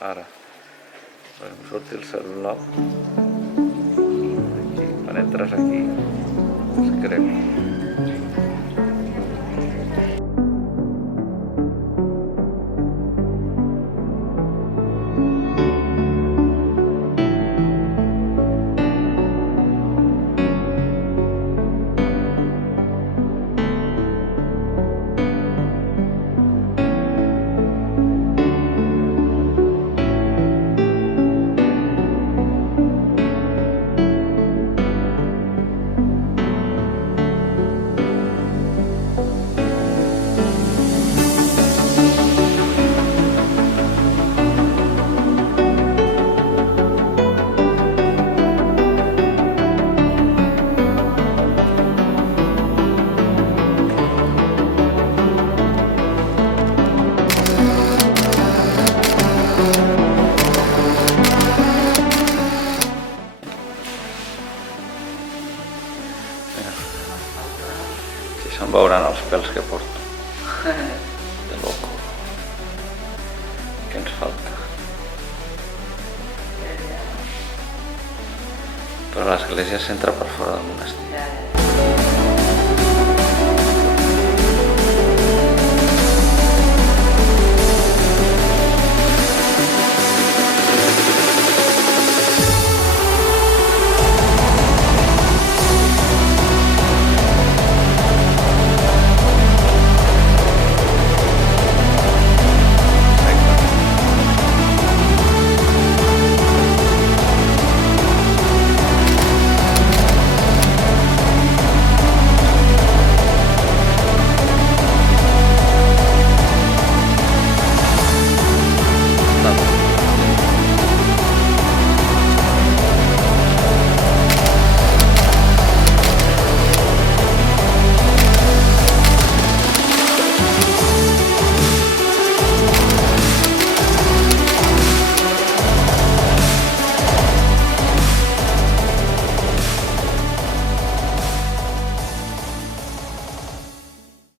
Ara podem sortir el celular. Aquí, quan entres aquí, es creu. Si se'n veuran els pèls que porto. De loco. Què ens falta? Però l'església s'entra per fora del monestir.